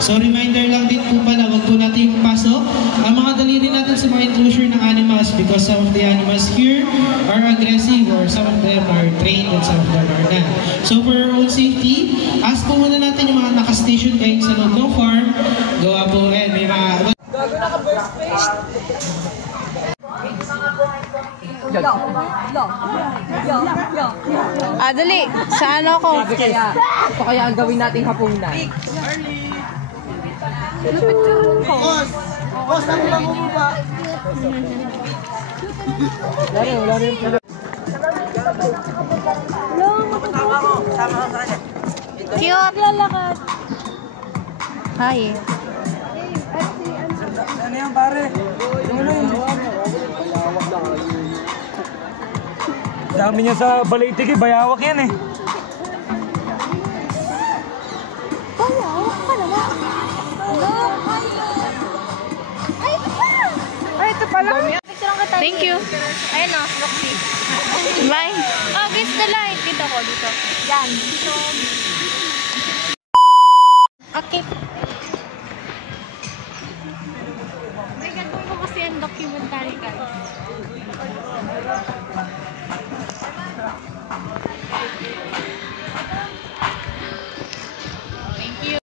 So reminder lang din po pala, wag po natin ipasok ang mga daliri natin sa mga enclosure ng animals because some of the animals here are aggressive or some of them are trained and some of them are not. So for our own safety, ask po muna natin yung mga naka-station kayo sa loob ng farm. Gawa po may mga... Gago na ka-burst face! Dali. Sa ano ko? Ito kaya ang gawin nating hapunan. Boss, ako lang bumaba. Wala rin pala. Sama ko sa kanya. Cute. Lalakad. Hi. Ano yan, pare? Dami niya sa Balaitig, bayawak yan eh. Bayawak ka naman. Ay, ito pa. Ay, ito pala. Thank you. Ayan o, Roxy. Bye. Oh, miss the light. Dito ko, dito. Yan, dito. Okay. May gagawin mo kasi ang documentary ka. Thank you.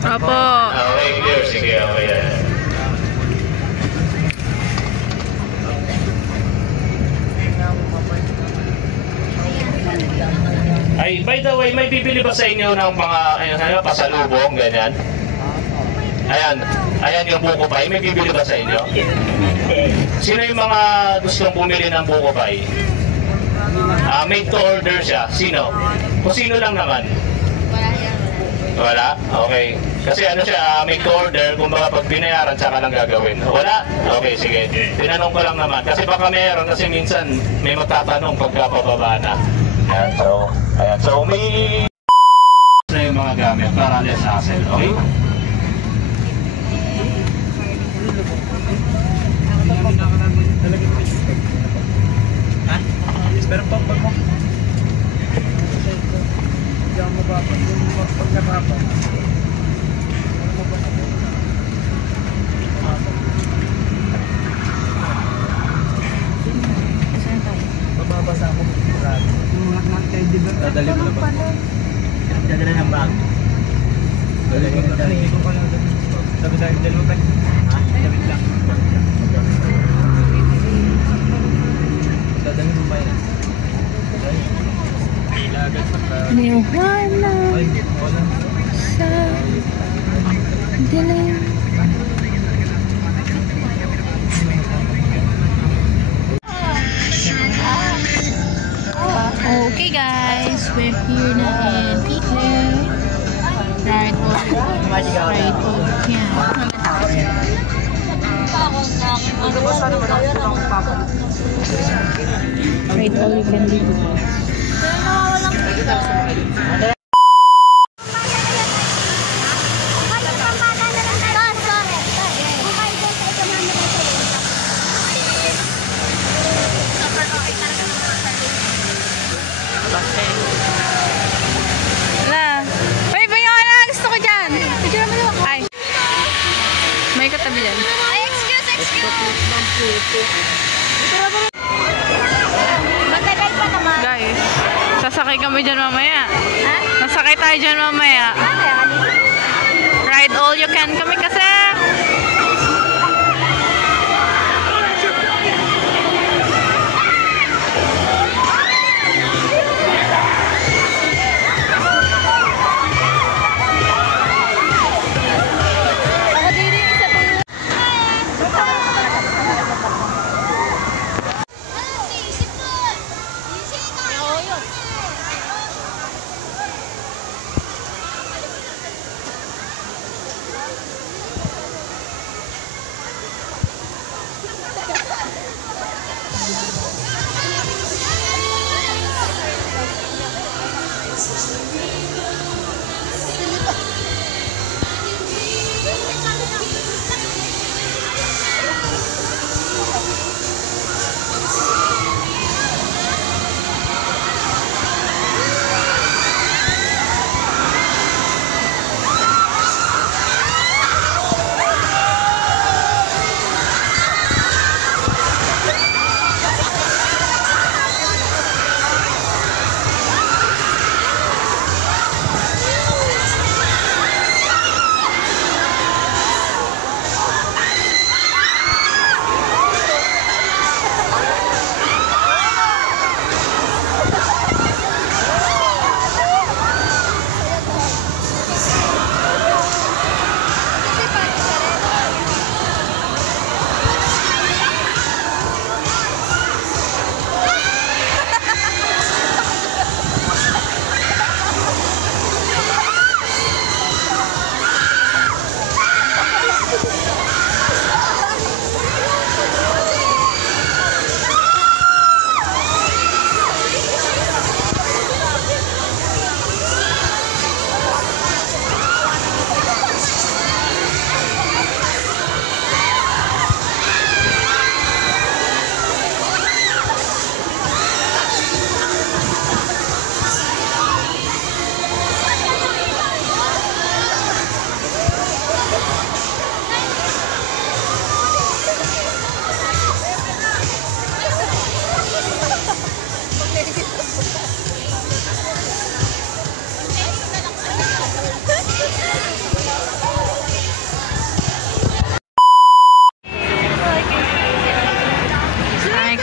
Opo. Okay, clear. Sige, okay yan. Ay, by the way, may bibili ba sa inyo ng mga pasalubong, ganyan? Ayan yung buko pie. May bibili ba sa inyo? Sino yung mga gustong bumili ng buko pie? Made to order siya. Sino? Kung sino lang naman? Wala? Okay. Kasi ano siya, make to order, kung baka pag binayaran, saka lang gagawin. Wala? Okay, sige. Tinanong ko lang naman. Kasi baka meron, kasi minsan may magtatanong pagka pababa na. Ayan, so, may na yung mga gamit para less hassle, okay? Ha? Pero pag mo? Hindi ako mababa. Pag nababa. Babasa ako. Dadali mo na ba? Dadali ng bag. Dadali mo na. Dadali mo ba? Ha? Damit lang. Dadali mo ba yan? Niwala sa dilim. Okay guys, we're here na in Peter. Fried all camp. Fried all you can do. Wala. Uy, bayaw na! Gusto ko dyan! Picture mo yun. Ay. May katabi dyan. Ay, excuse. Matagal pa naman. Guys, sasakay kami dyan mamaya. Ha? Nasakay tayo dyan mamaya. Ride all you can kami kasi.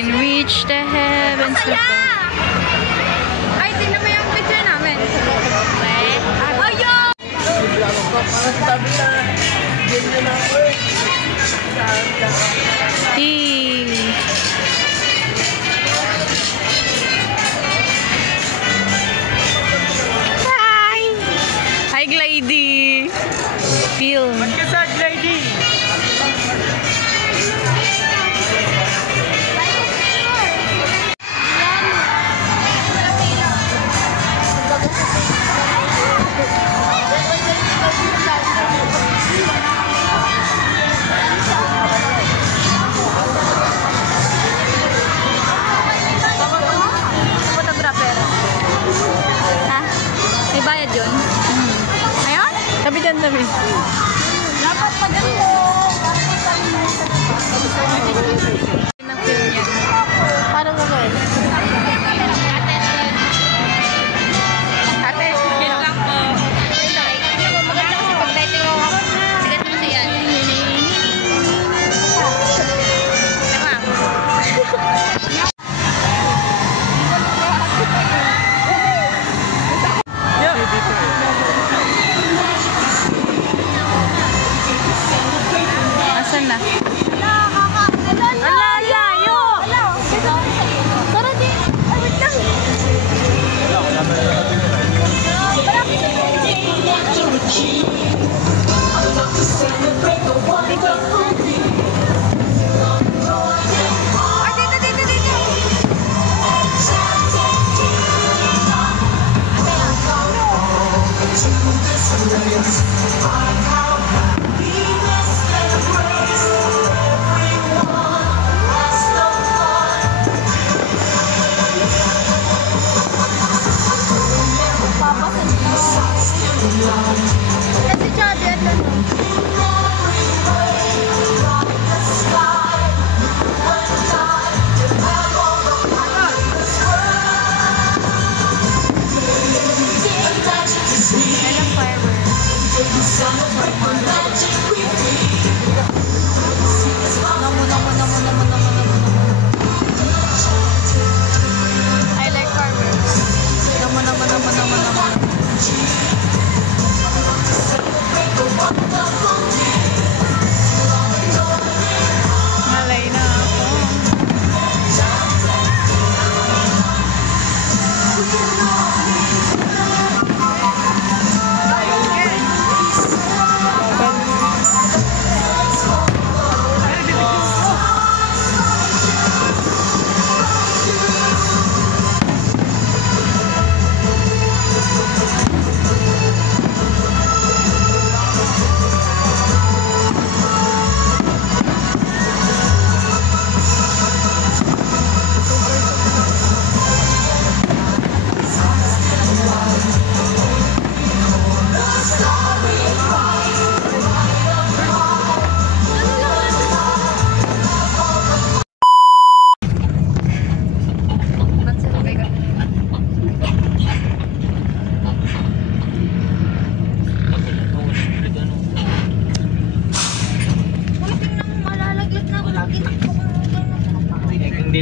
Reach the heavens above. Ay, tingnan mo yung picture namin. Ayun! Hi! Hi, Glady! Feel. Magkasad, lady!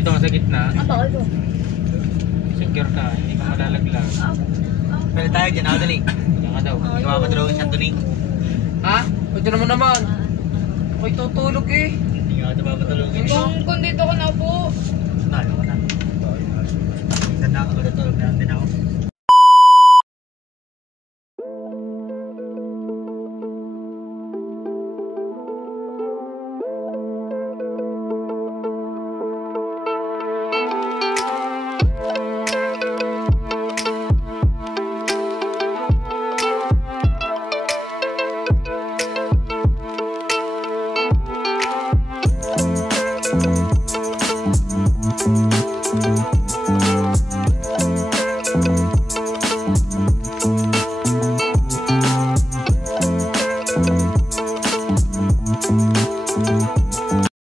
dito sa gitna. Ako. Secure ka, hindi ka malalaglag. Pwede tayo dyan, ako dali. Diyan ka daw. Hindi ka mapadrawin sa tuning. Ha? Ito naman. Ako'y tutulog eh. Hindi ka mapadrawin. Kung dito ko na po. Talo ka na. Minsan na ako matutulog na din ako.